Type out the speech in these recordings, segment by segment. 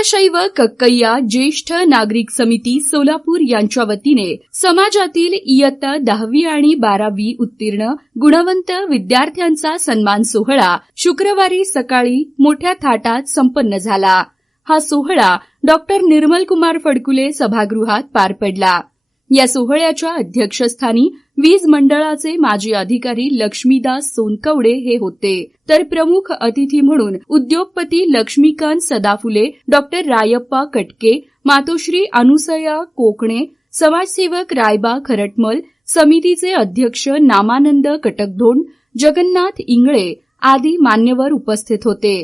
वीरशैव कक्कय्या ज्येष्ठ नागरिक समिती सोलापूर यांच्या वतीने समाजातील इयत्ता 10वी आणि 12वी उत्तीर्ण गुणवंत विद्यार्थ्यांचा सन्मान सोहळा शुक्रवारी सकाळी मोठ्या थाटात संपन्न झाला। हा सोहळा डॉक्टर निर्मलकुमार फडकुले सभागृहात पार पडला। या सोहळ्याच्या अध्यक्षस्थानी वीज मंडळाचे माजी अधिकारी लक्ष्मीदास सोनकवडे हे होते, तर प्रमुख अतिथी म्हणून उद्योगपती लक्ष्मीकांत सदाफुले, डॉक्टर रायप्पा कटके, मातोश्री अनुसया कोकणे, समाजसेवक रायबा खरटमल, समितीचे अध्यक्ष नामानंद कटकधोंड, जगन्नाथ इंगळे आदी मान्यवर उपस्थित होते।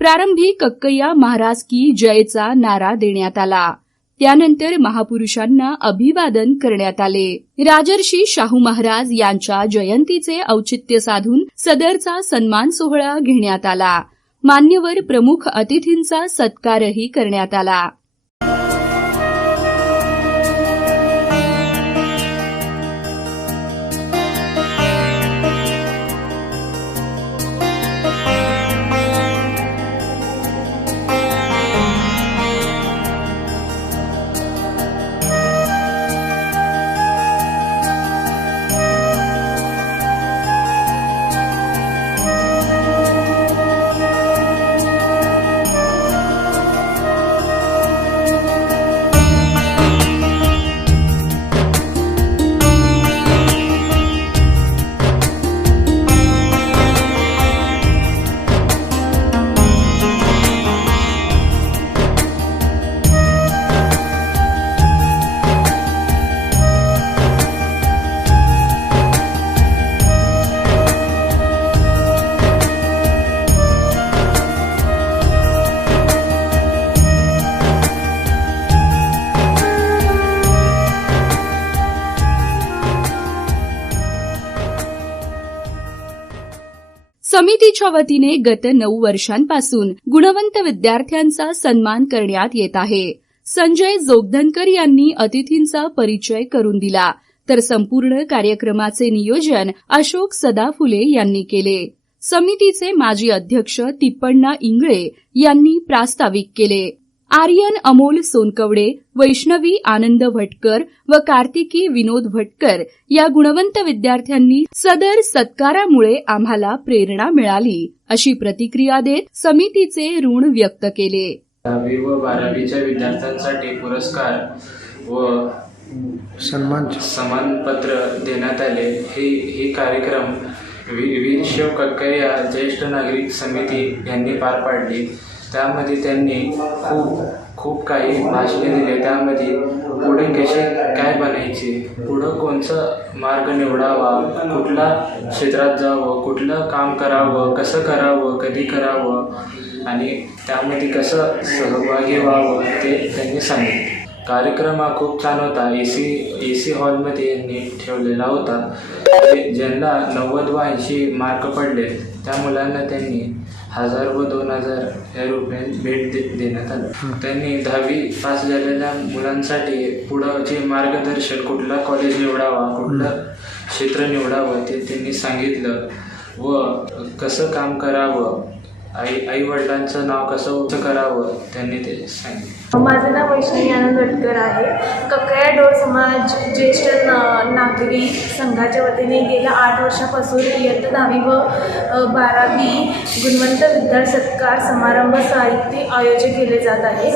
प्रारंभी कक्कय्या महाराज की जयचा नारा देण्यात आला। त्यानंतर महापुरुषांना अभिवादन करण्यात आले। राजर्षी शाहू महाराज यांच्या जयंतीचे औचित्य साधून सदरचा सन्मान सोहळा घेण्यात आला। मान्यवर प्रमुख अतिथींचा सत्कारही करण्यात आला। समितीच्या वतीने गत 9 वर्षांपासून गुणवंत विद्यार्थ्यांचा सन्मान करण्यात येत आहे। संजय जोगधनकर यांनी अतिथींचा परिचय करून दिला, तर संपूर्ण कार्यक्रमाचे नियोजन अशोक सदाफुले यांनी केले। समितीचे माजी अध्यक्ष तिप्पण्णा इंगळे यांनी प्रास्ताविक केले। आर्यन अमोल सोनकवडे, वैष्णवी आनंद भटकर व कार्तिकी विनोद भटकर या गुणवंत विद्यार्थ्यांनी सदर सत्कारामुळे आम्हाला प्रेरणा मिळाली अशी प्रतिक्रिया देत समितीचे ऋण व्यक्त केले। 10वी व 12वीच्या विद्यार्थ्यांसाठी पुरस्कार व सन्मानपत्र देण्यात आले। हे कार्यक्रम वीरशैव कक्कय्या ज्येष्ठ नागरिक समिती यांनी पार पाडली। त्यामध्ये त्यांनी खूप काही भाषणे दिले। त्यामध्ये पुढे कसे काय बनायचे, पुढं कोणचा मार्ग निवडावा, कुठल्या क्षेत्रात जावं, कुठलं काम करावं, कसं करावं, कधी करावं आणि त्यामध्ये कसं सहभागी व्हावं ते त्यांनी सांगितले। कार्यक्रम हा खूप छान होता। एसी हॉलमध्ये यांनी ठेवलेला होता। ज्यांना 90 व 80 मार्क पडले त्या मुलांना त्यांनी 1000 व 2000 या रुपये भेट देण्यात आली। त्यांनी 10वी पास झालेल्या मुलांसाठी पुढं जे मार्गदर्शन, कुठला कॉलेज निवडावा, कुठलं क्षेत्र निवडावं ते त्यांनी सांगितलं व कसं काम करावं, आई वडिलांचं नाव कसं उंच करावं त्यांनी ते सांगितलं। माझं नाव वैष्णवी आनंद भटकर आहे। कक्कय्या डोळ समाज ज्येष्ठ नागरिक संघाच्या वतीने गेल्या 8 वर्षापासून इयत्ता 10वी व 12वी गुणवंत विद्यार्थी सत्कार समारंभ साहित्य आयोजित केले जात आहे।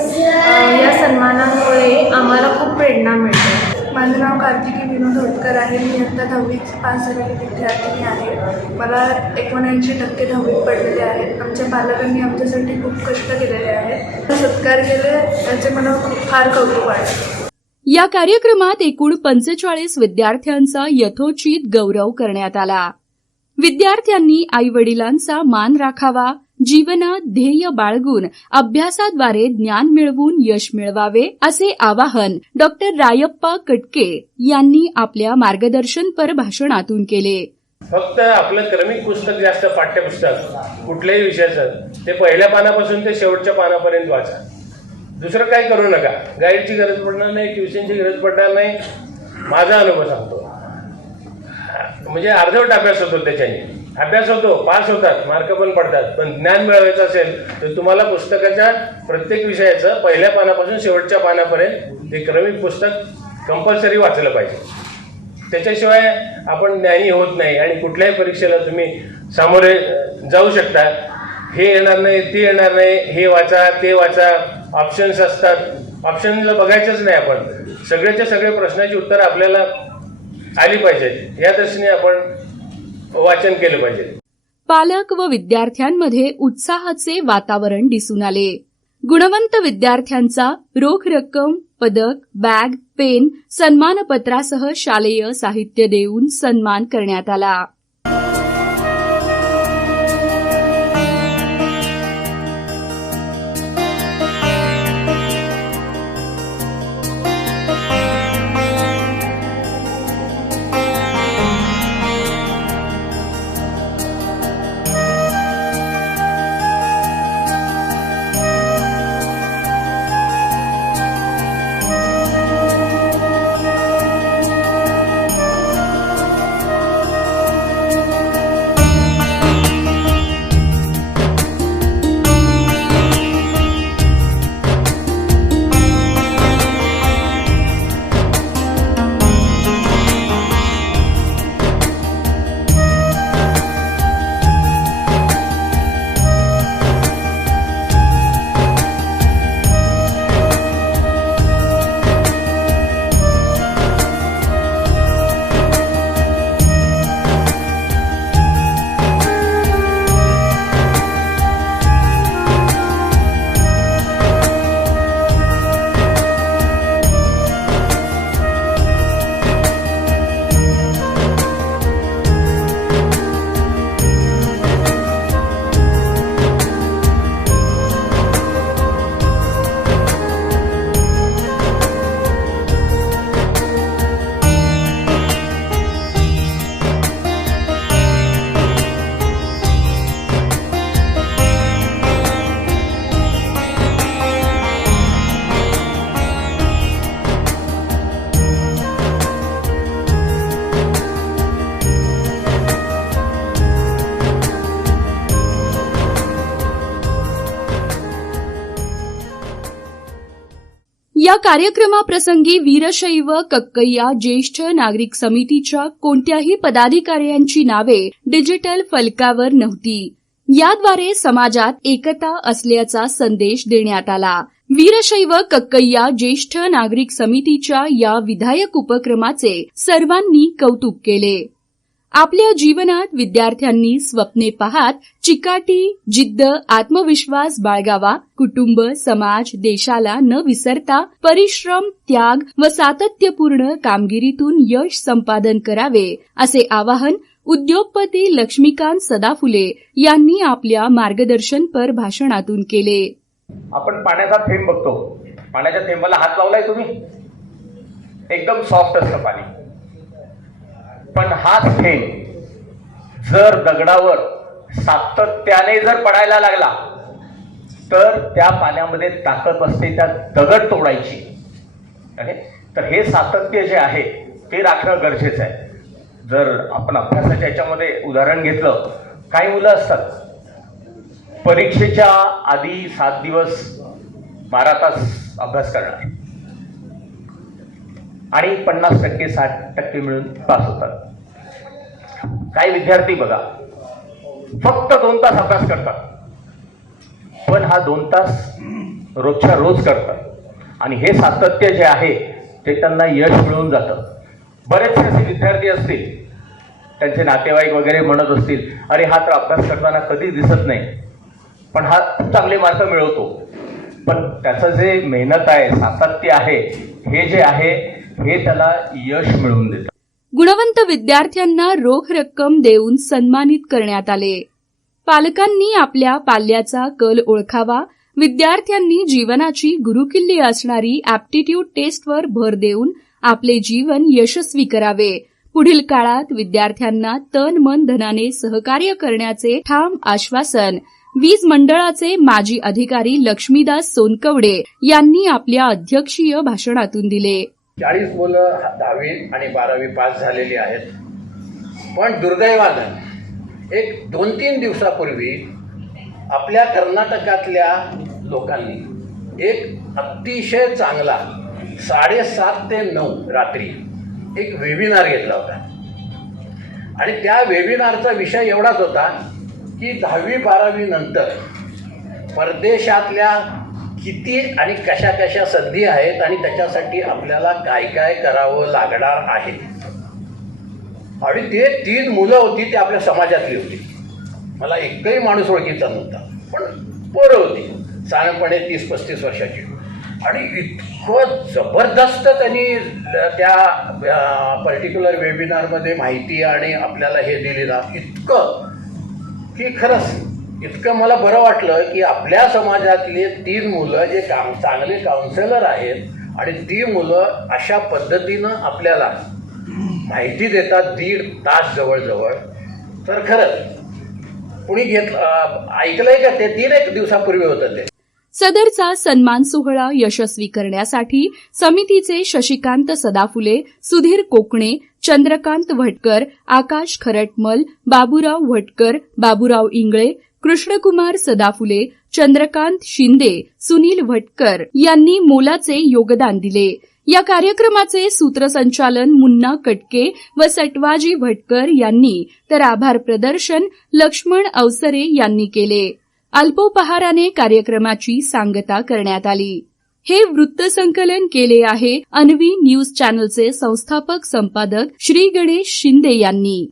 या सन्मानामुळे आम्हाला खूप प्रेरणा मिळते। माझं नाव कार्तिकी विनोद भटकर आहे। मी इयत्ता 10वी पास झालेली विद्यार्थिनी आहे। मला 79% 10वीत पडलेले आहेत। आमच्या पालकांनी आमच्यासाठी खूप कष्ट केलेले आहेत। सत्कार केले याचे मला फार कौतुक वाटते। या कार्यक्रमात एकूण 45 विद्यार्थ्यांचा यथोचित गौरव करण्यात आला। विद्यार्थ्यांनी आई-वडिलांचा मान राखावा, जीवनात ध्येय बाळगून अभ्यासाद्वारे ज्ञान मिळवून यश मिळवावे असे आवाहन डॉक्टर रायप्पा कटके यांनी आपल्या मार्गदर्शनपर भाषणातून केले। फक्त आपलं क्रमिक पुस्तक जास्त पाठ्यपुस्तक कुठल्याही विषयाचं ते पहिल्या पानापासून ते शेवटच्या पानापर्यंत वाचा। दुसरं काही करू नका। गाईडची गरज पडणार नाही, ट्युशनची गरज पडणार नाही। माझा अनुभव सांगतो, म्हणजे अर्धवट अभ्यास होतो त्याच्याने। अभ्यास होतो, पास होतात, मार्क पण पडतात, पण ज्ञान मिळवायचं असेल तर तुम्हाला पुस्तकाच्या प्रत्येक विषयाचं पहिल्या पानापासून शेवटच्या पानापर्यंत ते क्रमिक पुस्तक कंपल्सरी वाचलं पाहिजे. त्याच्याशिवाय आपण ज्ञानी होत नाही आणि कुठल्याही परीक्षेला तुम्ही सामोरे जाऊ शकता. हे येणार नाही, ते येणार नाही, हे वाचा, ते वाचा, ऑप्शन्स असतात, ऑप्शनला बघायचंच नाही. आपण सगळ्याच्या सगळे प्रश्नाची उत्तरं आपल्याला आली पाहिजेत, या दृष्टीने आपण वाचन केलं पाहिजे. पालक व विद्यार्थ्यांमध्ये उत्साहाचे वातावरण दिसून आले. गुणवंत विद्यार्थ्यांचा रोख रक्कम, पदक, बॅग, पेन, सन्मानपत्रासह शालेय साहित्य देऊन सन्मान करण्यात आला. या कार्यक्रमाप्रसंगी वीरशैव कक्कय्या ज्येष्ठ नागरिक समितीच्या कोणत्याही पदाधिकाऱ्यांची नावे डिजिटल फलकावर नव्हती. याद्वारे समाजात एकता असल्याचा संदेश देण्यात आला. वीरशैव कक्कय्या ज्येष्ठ नागरिक समितीच्या या विधायक उपक्रमाचे सर्वांनी कौतुक केले. आपल्या जीवनात विद्यार्थ्यांनी स्वप्ने पाहत चिकाटी, जिद्द, आत्मविश्वास बाळगावा. कुटुंब, समाज, देशाला न विसरता परिश्रम, त्याग व सातत्यपूर्ण कामगिरीतून यश संपादन करावे, असे आवाहन उद्योगपती लक्ष्मीकांत सदाफुले यांनी आपल्या मार्गदर्शनपर भाषणातून केले. आपण पाण्याचा थेंब बघतो. पाण्याच्या थेंबाला हात लावलाय तुम्ही? एकदम सॉफ्ट असतं पाणी. पण हाच थेंब जर दगडावर सातत्याने जर पडायला लागला तर त्या पाण्यामध्ये ताकद असते त्या दगड तोडायची. तर हे सातत्य जे आहे ते राखणं गरजेचं आहे. जर आपण अभ्यासाच्या याच्यामध्ये उदाहरण घेतलं, काही मुलं असतात परीक्षेच्या आधी 7 दिवस 12 तास अभ्यास करणार आणि 50% 60% मिळून पास होतात. काही विद्यार्थी बघा फक्त 2 तास अभ्यास करतात, पण हा 2 तास रोजच्या रोज करतात आणि हे सातत्य जे आहे ते त्यांना यश मिळून जातं. बरेचसे असे विद्यार्थी असतील, त्यांचे नातेवाईक वगैरे म्हणत असतील, अरे हा तर अभ्यास करताना कधीच दिसत नाही, पण हा खूप चांगले मार्क मिळवतो. पण त्याचं जे मेहनत आहे, सातत्य आहे, हे जे आहे हे त्याला यश मिळवून देतं. गुणवंत विद्यार्थ्यांना रोख रक्कम देऊन सन्मानित करण्यात आले. पालकांनी आपल्या पाल्याचा कल ओळखावा. विद्यार्थ्यांनी जीवनाची गुरुकिल्ली असणारी ॲप्टिट्यूड टेस्टवर भर देऊन आपले जीवन यशस्वी करावे. पुढील काळात विद्यार्थ्यांना तन मन धनाने सहकार्य करण्याचे ठाम आश्वासन वीज मंडळाचे माजी अधिकारी लक्ष्मीदास सोनकवडे यांनी आपल्या अध्यक्षीय भाषणातून दिले. 40 मुलं 10वी आणि 12वी पास झालेली आहेत. पण दुर्दैवानं एक 2-3 दिवसापूर्वी आपल्या कर्नाटकातल्या लोकांनी एक अतिशय चांगला 7:30 ते 9 रात्री एक वेबिनार घेतला होता आणि त्या वेबिनारचा विषय एवढाच होता की 10वी-12वी नंतर परदेशातल्या किती आणि कशा कशा संधी आहेत आणि त्याच्यासाठी आपल्याला काय काय करावं लागणार आहे. आणि ते 3 मुलं होती ती आपल्या समाजातली होती. मला एकही माणूस ओळखीचा नव्हता, पण पोरं होती साधारणपणे 30-35 वर्षाची. आणि इतकं जबरदस्त त्यांनी त्या पर्टिक्युलर वेबिनारमध्ये माहिती आणि आपल्याला हे दिली ना, इतकं की खरंच इतकं मला बरं वाटलं की आपल्या समाजातले 3 मुलं जे चांगले काउन्सिलर आहेत आणि ती मुलं अशा पद्धतीनं आपल्याला माहिती देतात 1.5 तास जवळजवळ. तर खरंच कुणी ऐकलंय का ते? 3 दिवसापूर्वी होतं ते. सदरचा सन्मान सोहळा यशस्वी करण्यासाठी समितीचे शशिकांत सदाफुले, सुधीर कोकणे, चंद्रकांत भटकर, आकाश खरटमल, बाबूराव भटकर, बाबूराव इंगळे, कृष्णकुमार सदाफुले, चंद्रकांत शिंदे, सुनील भटकर यांनी मोलाचे योगदान दिले. या कार्यक्रमाचे सूत्रसंचालन मुन्ना कटके व सटवाजी भटकर यांनी तर आभार प्रदर्शन लक्ष्मण अवसरे यांनी केले. अल्पोपहाराने कार्यक्रमाची सांगता करण्यात आली. हे वृत्तसंकलन केले आहे अन्वी न्यूज चॅनलचे संस्थापक संपादक श्री गणेश शिंदे यांनी.